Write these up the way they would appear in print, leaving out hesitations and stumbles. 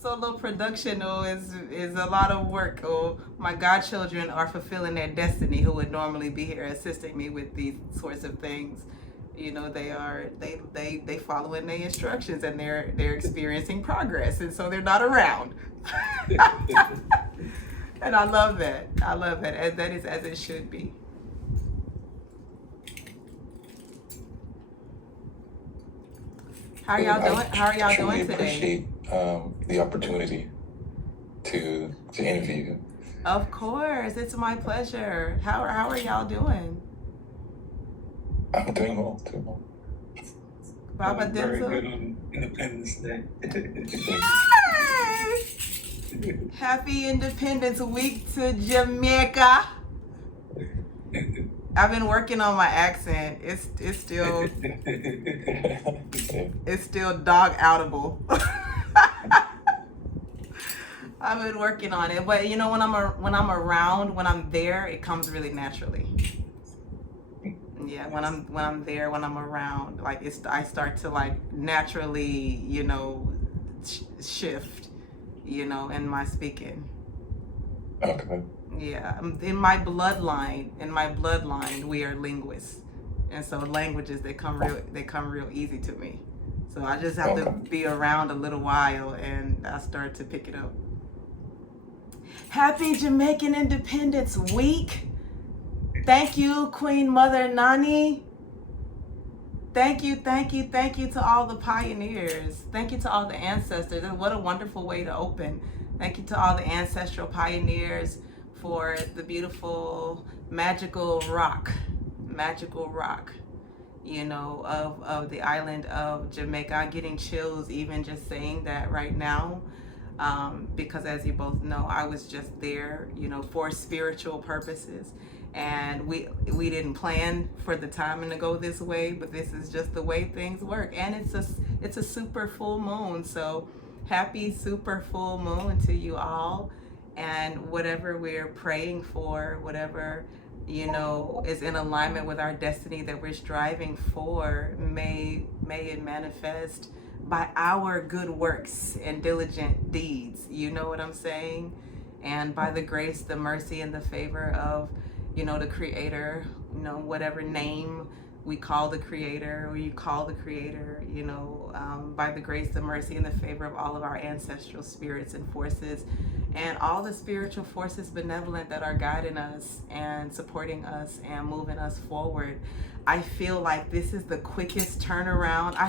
Solo production is a lot of work. Oh, my godchildren are fulfilling their destiny, who would normally be here assisting me with these sorts of things. You know, they following their instructions, and they're experiencing progress, and so they're not around. And I love that. I love that. And that is as it should be. How are y'all doing? How are y'all doing today? I appreciate the opportunity to interview you. Of course, it's my pleasure. How are y'all doing? I'm doing well, too. Baba Denzil? Very good on Independence Day. Happy Independence Week to Jamaica. I've been working on my accent. It's still dog outable. I've been working on it, but you know, when I'm around, when I'm there, it comes really naturally. Yeah, when I'm there, when I'm around, like I start to like naturally, you know, shift, you know, in my speaking. Okay. Yeah, in my bloodline, we are linguists, and so languages they come real easy to me. So I just have to be around a little while, and I start to pick it up. Happy Jamaican Independence Week! Thank you, Queen Mother Nani. Thank you to all the pioneers. Thank you to all the ancestors. And what a wonderful way to open. Thank you to all the ancestral pioneers for the beautiful magical rock, you know, of the island of Jamaica. I'm getting chills even just saying that right now, because as you both know, I was just there, you know, for spiritual purposes. And we didn't plan for the timing to go this way, but this is just the way things work. And it's a super full moon, so happy super full moon to you all. And whatever we're praying for, whatever, you know, is in alignment with our destiny that we're striving for, may it manifest by our good works and diligent deeds. You know what I'm saying? And by the grace, the mercy, and the favor of, you know, the Creator, you know, whatever name we call the Creator, or you call the Creator, you know, by the grace, the mercy, and the favor of all of our ancestral spirits and forces, and all the spiritual forces benevolent that are guiding us and supporting us and moving us forward. I feel like this is the quickest turnaround. I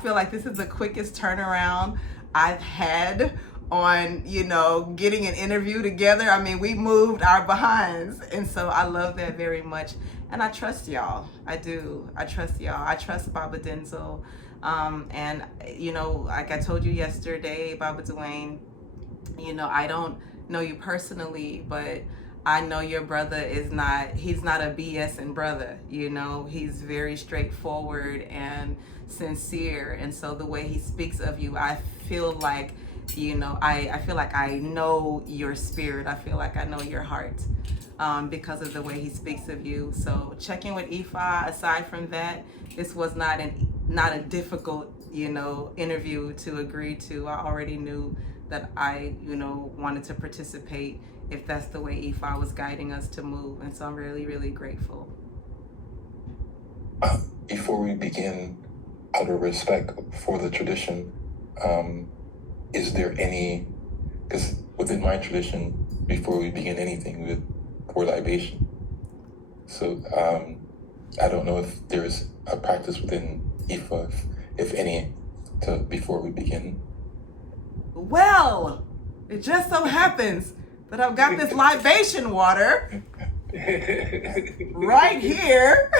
feel like this is the quickest turnaround I've had on, you know, getting an interview together. I mean, we moved our behinds, and so I love that very much. And I trust y'all. I do. I trust y'all. I trust Baba Denzil. And you know, like I told you yesterday, Baba Dwayne, you know, I don't know you personally, but I know your brother he's not a BSing brother, you know. He's very straightforward and sincere, and so the way he speaks of you, I feel like, you know, I feel like I know your spirit. I feel like I know your heart, because of the way he speaks of you. So checking with Ifa, aside from that, this was not a difficult, you know, interview to agree to. I already knew that I, you know, wanted to participate if that's the way Ifa was guiding us to move. And so I'm really, really grateful. Before we begin, out of respect for the tradition, is there any, because within my tradition, before we begin anything, we pour libation. So I don't know if there's a practice within Ifa, if any, before we begin. Well, it just so happens that I've got this libation water right here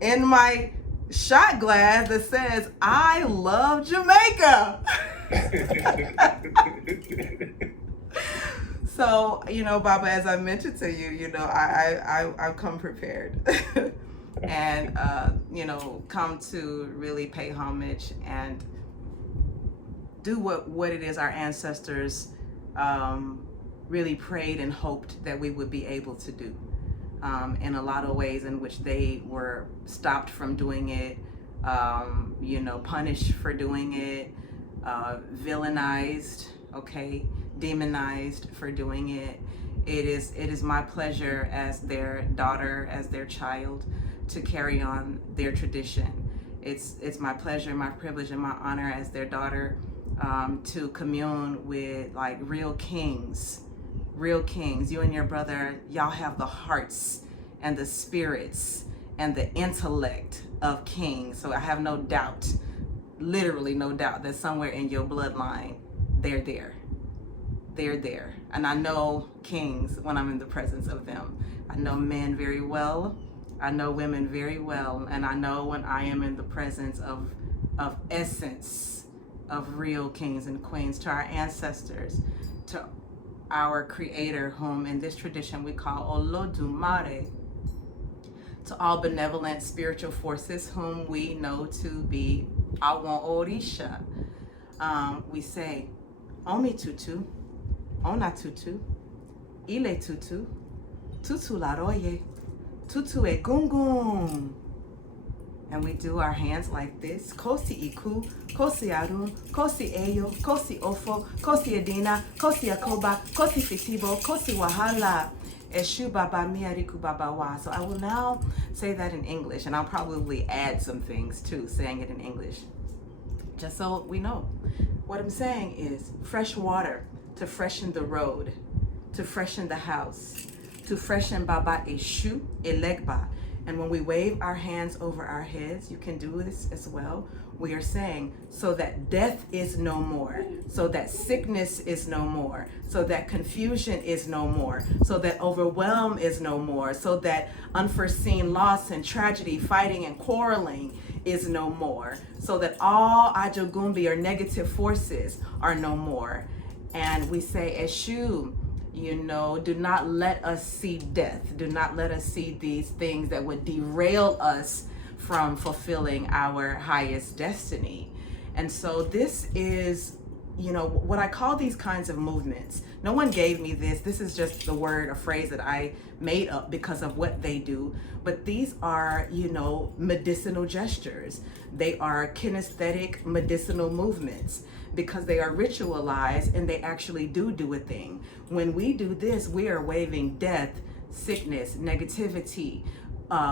in my shot glass that says, "I love Jamaica." So, you know, Baba, as I mentioned to you, you know, I've come prepared and, you know, come to really pay homage and do what it is our ancestors really prayed and hoped that we would be able to do, in a lot of ways in which they were stopped from doing it, you know, punished for doing it, villainized, okay, demonized for doing it. It is my pleasure as their daughter, as their child, to carry on their tradition. It's my pleasure, my privilege, and my honor as their daughter to commune with like real kings. You and your brother, y'all have the hearts and the spirits and the intellect of kings. So I have no doubt, literally no doubt, that somewhere in your bloodline, they're there. They're there. And I know kings when I'm in the presence of them. I know men very well. I know women very well. And I know when I am in the presence of essence of real kings and queens, to our ancestors, to our creator, whom in this tradition we call Olódùmarè, to all benevolent spiritual forces whom we know to be àwọn Òrìṣà. We say, Omi tutu, Ona tutu, Ile tutu, Tutu laroye, Tutu Egúngún. And we do our hands like this. Kosi iku, kosi arun, kosi eyo, kosi ofo, kosi edina, kosi akoba, kosi fitibo, kosi wahala. Eshu baba miariku baba wa. So I will now say that in English, and I'll probably add some things too, saying it in English, just so we know. What I'm saying is fresh water to freshen the road, to freshen the house, to freshen baba eshu elegba. And when we wave our hands over our heads, you can do this as well. We are saying, so that death is no more, so that sickness is no more, so that confusion is no more, so that overwhelm is no more, so that unforeseen loss and tragedy, fighting and quarreling is no more, so that all ajogumbi or negative forces are no more. And we say, Eshu, do not let us see death. Do not let us see these things that would derail us from fulfilling our highest destiny. And so this is, what I call these kinds of movements. No one gave me this. This is just the word, a phrase that I made up because of what they do. But these are, medicinal gestures. They are kinesthetic medicinal movements, because they are ritualized and they actually do a thing. When we do this, we are waving death, sickness, negativity,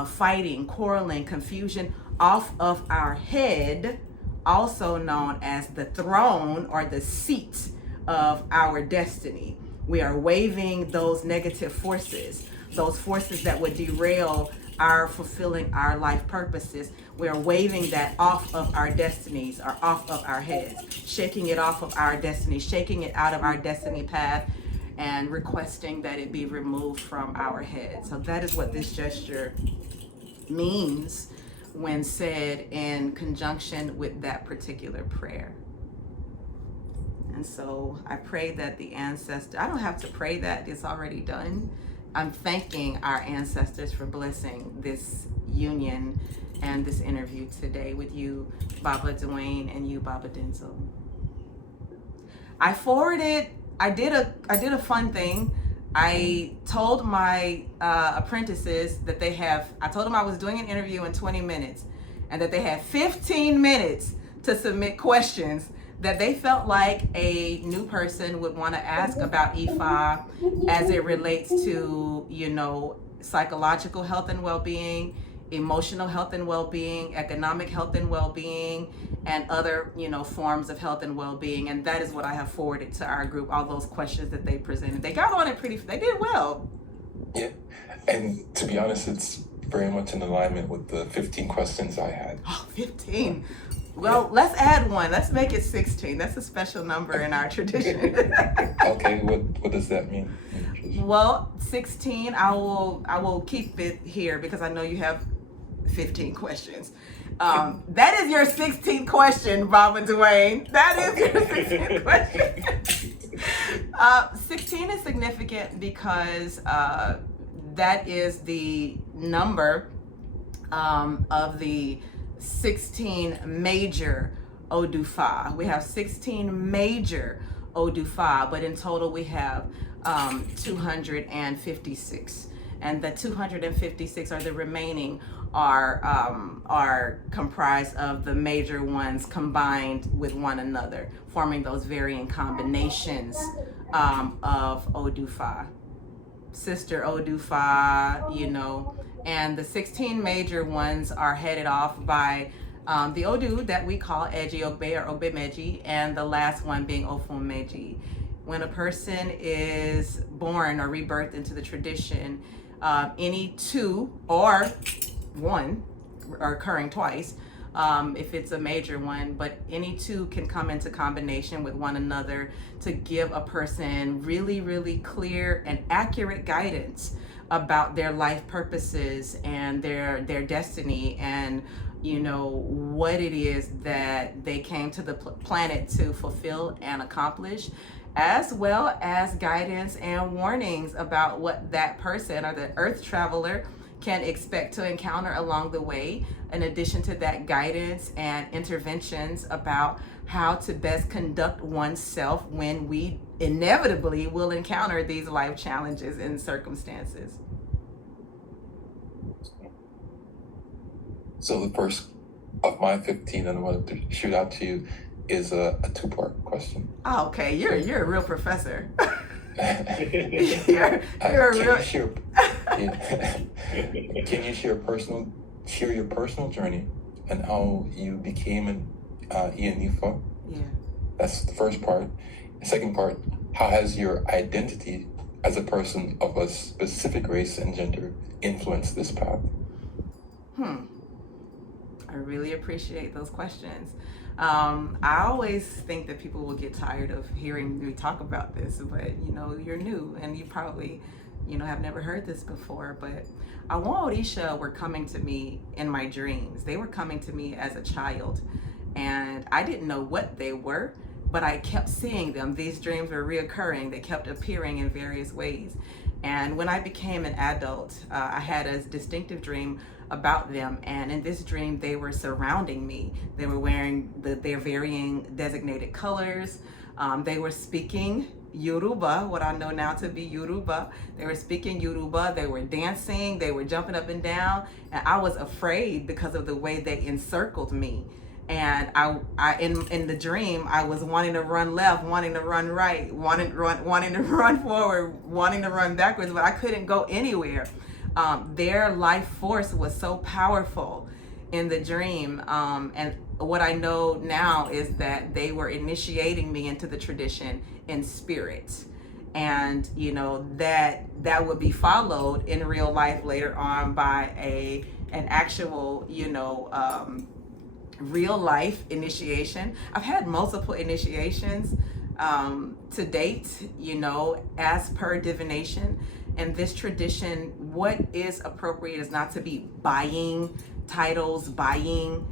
fighting, quarreling, confusion off of our head, also known as the throne or the seat of our destiny. We are waving those negative forces, those forces that would derail our fulfilling our life purposes. We are waving that off of our destinies or off of our heads, shaking it off of our destiny, shaking it out of our destiny path, and requesting that it be removed from our head. So that is what this gesture means when said in conjunction with that particular prayer. And so I pray that the ancestor, I don't have to pray that, it's already done. I'm thanking our ancestors for blessing this union and this interview today with you, Baba Dwayne, and you, Baba Denzil. I did a fun thing. I told my apprentices that I told them I was doing an interview in 20 minutes and that they had 15 minutes to submit questions that they felt like a new person would want to ask about Ifa as it relates to, psychological health and well-being, emotional health and well-being, economic health and well-being, and other, forms of health and well-being. And that is what I have forwarded to our group, all those questions that they presented. They got on it they did well. Yeah, and to be honest, it's very much in alignment with the 15 questions I had. Oh, 15. Well, let's add one. Let's make it 16. That's a special number in our tradition. Okay, what does that mean? Well, 16, I will keep it here because I know you have 15 questions. That is your 16th question, Baba Dwayne. That is your 16th question. 16 is significant because that is the number of the 16 major Odu Ifa. We have 16 major Odu Ifa, but in total we have 256. And the 256 are the remaining are comprised of the major ones combined with one another, forming those varying combinations of Odu Ifa. Sister Odu Ifa, you know, and the 16 major ones are headed off by the Odu that we call Eji Ogbe or Ogbe Meji, and the last one being Ofun Meji. When a person is born or rebirthed into the tradition, any two or one are occurring twice, if it's a major one, but any two can come into combination with one another to give a person really, really clear and accurate guidance about their life purposes and their destiny, and you know what it is that they came to the planet to fulfill and accomplish, as well as guidance and warnings about what that person or the earth traveler can expect to encounter along the way, in addition to that guidance and interventions about how to best conduct oneself when we inevitably will encounter these life challenges and circumstances. So the first of my 15 that I wanted to shoot out to you is a two-part question. Oh, okay, you're a real professor. Can you share your personal journey and how you became an Iyanifa? Yeah. That's the first part. The second part, how has your identity as a person of a specific race and gender influenced this path? I really appreciate those questions. I always think that people will get tired of hearing me talk about this, but you know, you're new and you probably, you know, have never heard this before, but Ìwọ̀n-Òrìṣà were coming to me in my dreams. They were coming to me as a child, and I didn't know what they were, but I kept seeing them. These dreams were reoccurring. They kept appearing in various ways. And when I became an adult, I had a distinctive dream about them, and in this dream they were surrounding me. They were wearing their varying designated colors. They were speaking Yoruba, what I know now to be Yoruba. They were speaking Yoruba, they were dancing, they were jumping up and down, and I was afraid because of the way they encircled me. And I in the dream, I was wanting to run left, wanting to run right, wanting to run forward, wanting to run backwards, but I couldn't go anywhere. Their life force was so powerful in the dream, and what I know now is that they were initiating me into the tradition in spirit, and you know that would be followed in real life later on by an actual, you know, real life initiation. I've had multiple initiations to date, you know, as per divination. In this tradition, what is appropriate is not to be buying titles, buying,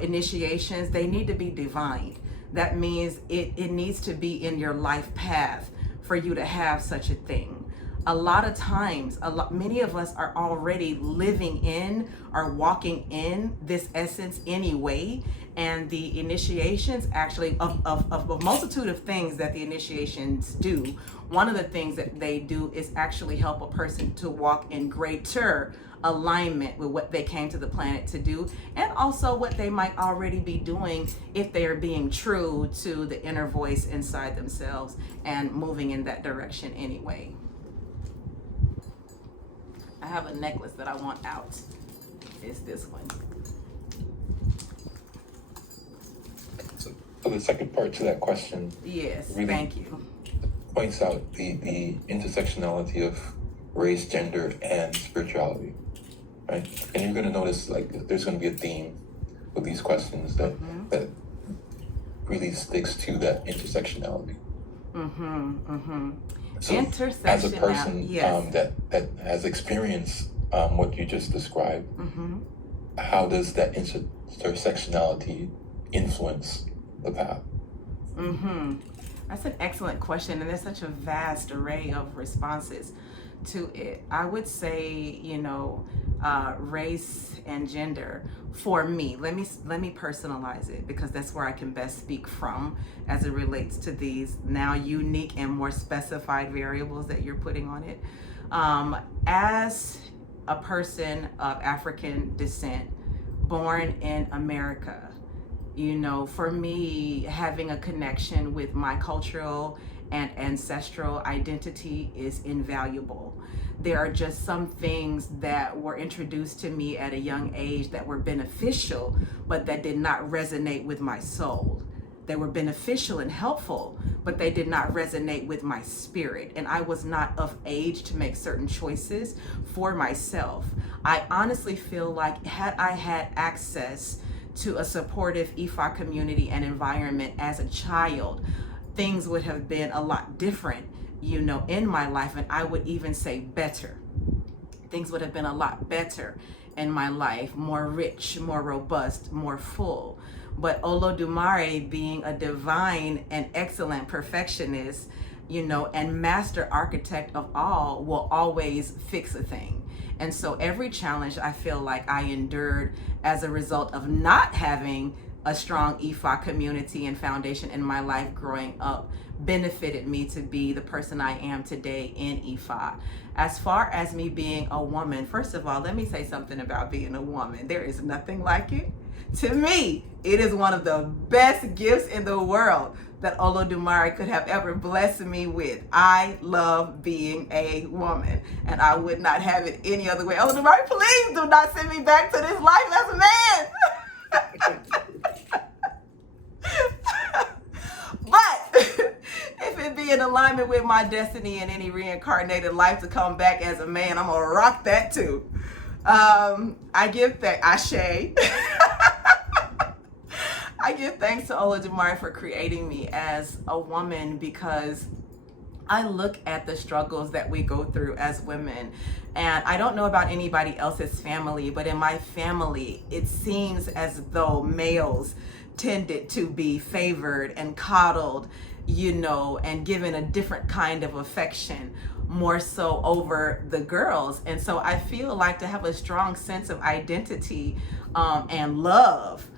initiations. They need to be divine. That means it needs to be in your life path for you to have such a thing. A lot of times, many of us are already living in or walking in this essence anyway, and the initiations actually, of a multitude of things that the initiations do, one of the things that they do is actually help a person to walk in greater alignment with what they came to the planet to do, and also what they might already be doing if they are being true to the inner voice inside themselves and moving in that direction anyway. I have a necklace that I want out. It's this one. So the second part to that question, yes, really thank you, points out the intersectionality of race, gender, and spirituality, right? And you're going to notice like there's going to be a theme with these questions that that really sticks to that intersectionality. So as a person that has experienced what you just described, how does that intersectionality influence the path? That's an excellent question, and there's such a vast array of responses to it. I would say, race and gender. For me, let me personalize it, because that's where I can best speak from as it relates to these now unique and more specified variables that you're putting on it. As a person of African descent, born in America, you know, for me, having a connection with my cultural and ancestral identity is invaluable. There are just some things that were introduced to me at a young age that were beneficial, but that did not resonate with my soul. They were beneficial and helpful, but they did not resonate with my spirit. And I was not of age to make certain choices for myself. I honestly feel like had I had access to a supportive Ifa community and environment as a child, things would have been a lot different, you know, in my life. And I would even say better. Things would have been a lot better in my life, more rich, more robust, more full. But Olódùmarè, being a divine and excellent perfectionist, you know, and master architect of all, will always fix a thing. And so every challenge I feel like I endured as a result of not having a strong Ifa community and foundation in my life growing up benefited me to be the person I am today in Ifa. As far as me being a woman, first of all, let me say something about being a woman. There is nothing like it. To me, it is one of the best gifts in the world that Olódùmarè could have ever blessed me with. I love being a woman, and I would not have it any other way. Olódùmarè, please do not send me back to this life as a man. But if it be in alignment with my destiny in any reincarnated life to come back as a man, I'm gonna rock that too. I give Ashe. I give thanks to Olódùmarè for creating me as a woman, because I look at the struggles that we go through as women, and I don't know about anybody else's family, but in my family, it seems as though males tended to be favored and coddled, you know, and given a different kind of affection, more so over the girls. And so I feel like to have a strong sense of identity and love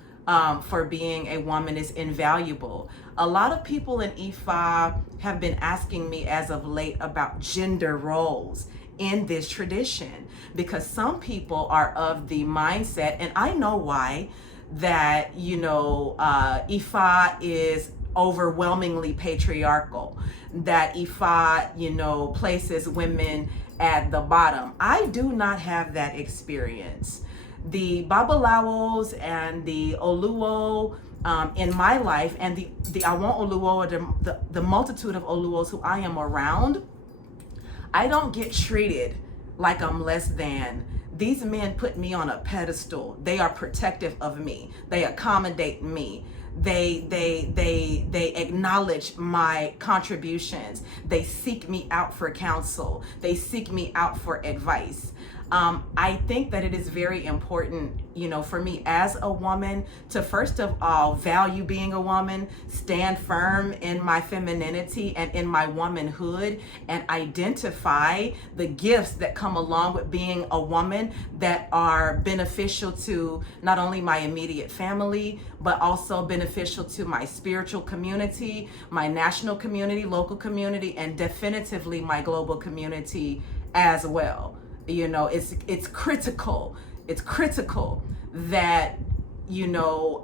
for being a woman is invaluable. A lot of people in Ifa have been asking me as of late about gender roles in this tradition, because some people are of the mindset, and I know why, that, you know, Ifa is overwhelmingly patriarchal, that Ifa, you know, places women at the bottom. I do not have that experience. The Babalawos and the Oluo in my life, and the Awon Oluo, or the multitude of Oluos who I am around, I don't get treated like I'm less than. These men put me on a pedestal. They are protective of me. They accommodate me. They acknowledge my contributions. They seek me out for counsel. They seek me out for advice. I think that it is very important, you know, for me as a woman to first of all value being a woman, stand firm in my femininity and in my womanhood, and identify the gifts that come along with being a woman that are beneficial to not only my immediate family, but also beneficial to my spiritual community, my national community, local community, and definitively my global community as well. You know, it's critical. It's critical that, you know,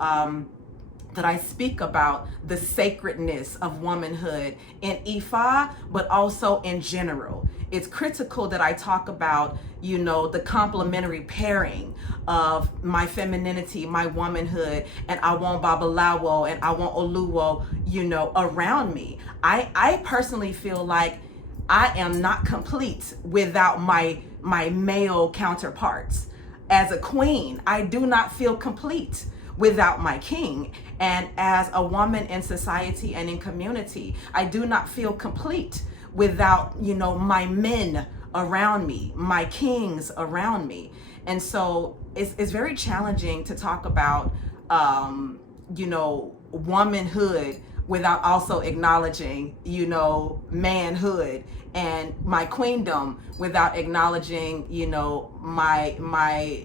that I speak about the sacredness of womanhood in Ifa, but also in general. It's critical that I talk about, you know, the complementary pairing of my femininity, my womanhood, and I want Babalawo and I want Oluwo, you know, around me. I personally feel like I am not complete without my male counterparts. As a queen, I do not feel complete without my king. And as a woman in society and in community, I do not feel complete without, you know, my men around me, my kings around me. And so it's very challenging to talk about, you know, womanhood without also acknowledging, you know, manhood, and my queendom without acknowledging, you know, my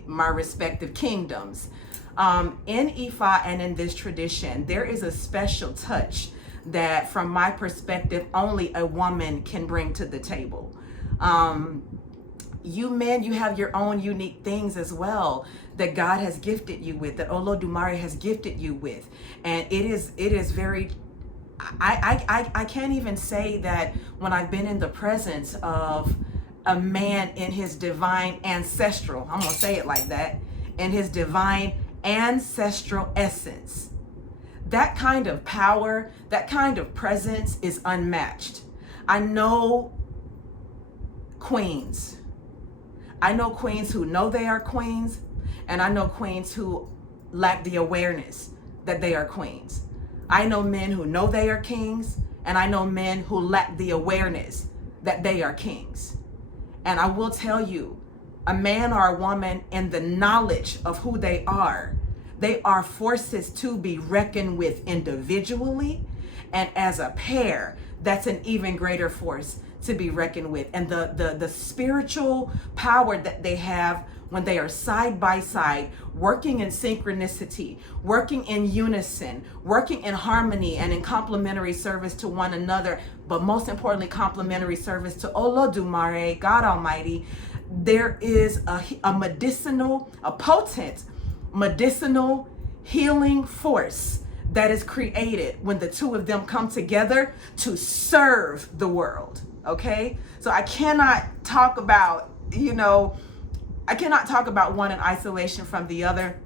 respective kingdoms. In Ifa and in this tradition, there is a special touch that, from my perspective, only a woman can bring to the table. You men, you have your own unique things as well that God has gifted you with, that Olódùmarè has gifted you with. And it is very, I can't even say that when I've been in the presence of a man in his divine ancestral, I'm gonna say it like that, in his divine ancestral essence, that kind of power, that kind of presence is unmatched. I know queens. I know queens who know they are queens, and I know queens who lack the awareness that they are queens. I know men who know they are kings, and I know men who lack the awareness that they are kings. And I will tell you, a man or a woman in the knowledge of who they are forces to be reckoned with individually, and as a pair, that's an even greater force to be reckoned with. And the spiritual power that they have when they are side by side, working in synchronicity, working in unison, working in harmony and in complementary service to one another, but most importantly, complementary service to Olódùmarè, God Almighty. There is a potent medicinal healing force that is created when the two of them come together to serve the world. Okay, so I cannot talk about, I cannot talk about one in isolation from the other.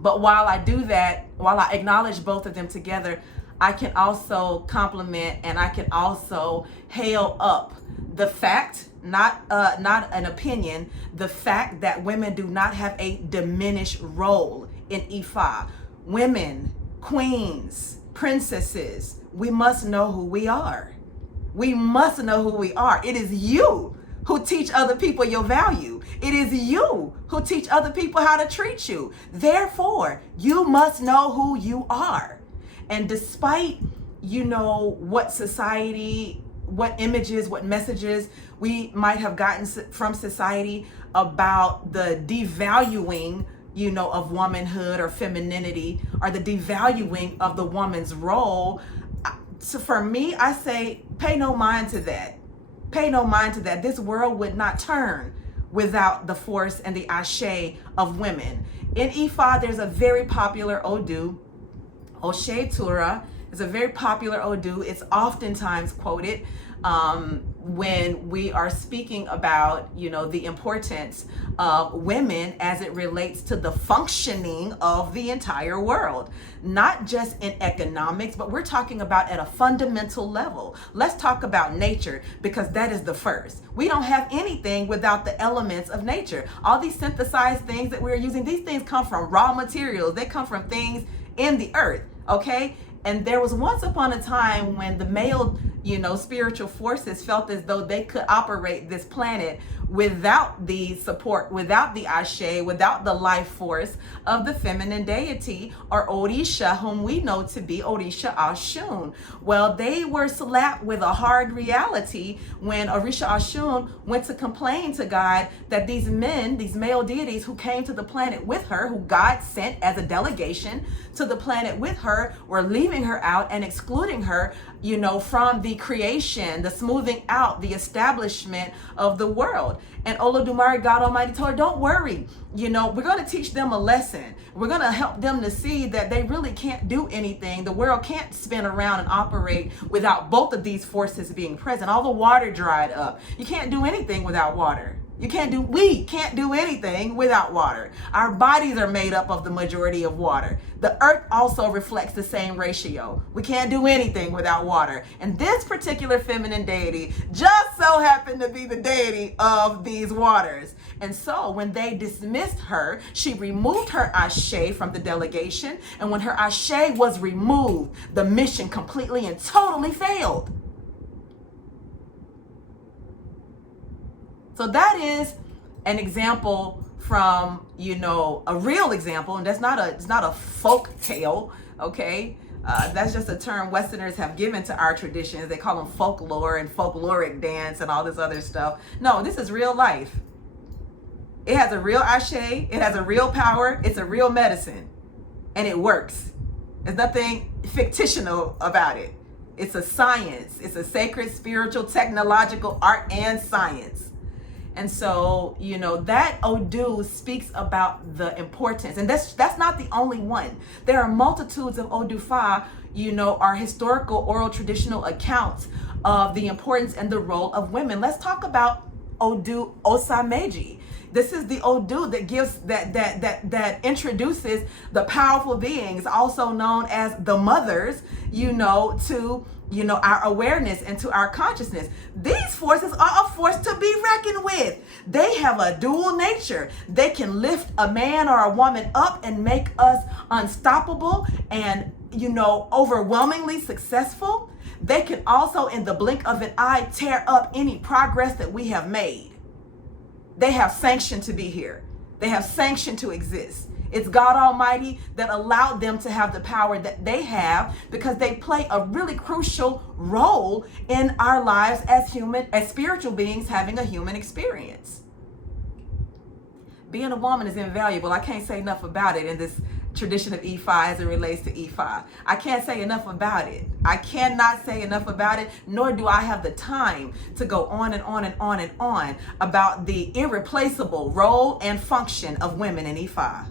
But while I do that, while I acknowledge both of them together, I can also compliment and I can also hail up the fact, not an opinion, the fact that women do not have a diminished role in Ifa. Women, queens, princesses, we must know who we are. We must know who we are. It is you who teach other people your value. It is you who teach other people how to treat you. Therefore, you must know who you are. And despite, what society, what images, what messages we might have gotten from society about the devaluing, of womanhood or femininity, or the devaluing of the woman's role, so for me, I say, pay no mind to that. Pay no mind to that. This world would not turn without the force and the ashe of women. In Ifa, there's a very popular Odu, Oshe-Tura. It's a very popular Odu. It's oftentimes quoted when we are speaking about, the importance of women as it relates to the functioning of the entire world, not just in economics, but we're talking about at a fundamental level. Let's talk about nature, because that is the first. We don't have anything without the elements of nature. All these synthesized things that we're using, these things come from raw materials. They come from things in the earth, okay? And there was once upon a time when the male, spiritual forces felt as though they could operate this planet without the support, without the ashe, without the life force of the feminine deity, or Orisha, whom we know to be Orisha Ashun. Well, they were slapped with a hard reality when Orisha Ashun went to complain to God that these men, these male deities who came to the planet with her, who God sent as a delegation to the planet with her, were leaving her out and excluding her, from the creation, the smoothing out, the establishment of the world. And Olódùmarè, God Almighty, told her, don't worry, we're going to teach them a lesson. We're going to help them to see that they really can't do anything. The world can't spin around and operate without both of these forces being present. All the water dried up. You can't do anything without water. We can't do anything without water. Our bodies are made up of the majority of water. The earth also reflects the same ratio. We can't do anything without water. And this particular feminine deity just so happened to be the deity of these waters. And so when they dismissed her, she removed her ashe from the delegation. And when her ashe was removed, the mission completely and totally failed. So that is an example from, a real example, and it's not a folk tale, okay? That's just a term Westerners have given to our traditions. They call them folklore and folkloric dance and all this other stuff. No, this is real life. It has a real ashe, it has a real power, it's a real medicine, and it works. There's nothing fictional about it. It's a science. It's a sacred, spiritual, technological art and science. And so, you know, that Odu speaks about the importance, and that's not the only one. There are multitudes of Odu Ifa, you know, are historical oral traditional accounts of the importance and the role of women. Let's talk about Odu Osameji. This is the Odu that gives that introduces the powerful beings, also known as the mothers, you know, to, you know, our awareness and to our consciousness. These forces are a force to be reckoned with. They have a dual nature. They can lift a man or a woman up and make us unstoppable and, you know, overwhelmingly successful. They can also, in the blink of an eye, tear up any progress that we have made. They have sanction to be here. They have sanction to exist. It's God Almighty that allowed them to have the power that they have, because they play a really crucial role in our lives as spiritual beings having a human experience. Being a woman is invaluable. I can't say enough about it in this tradition of Ifa as it relates to Ifa. I can't say enough about it. I cannot say enough about it, nor do I have the time to go on and on and on and on about the irreplaceable role and function of women in Ifa.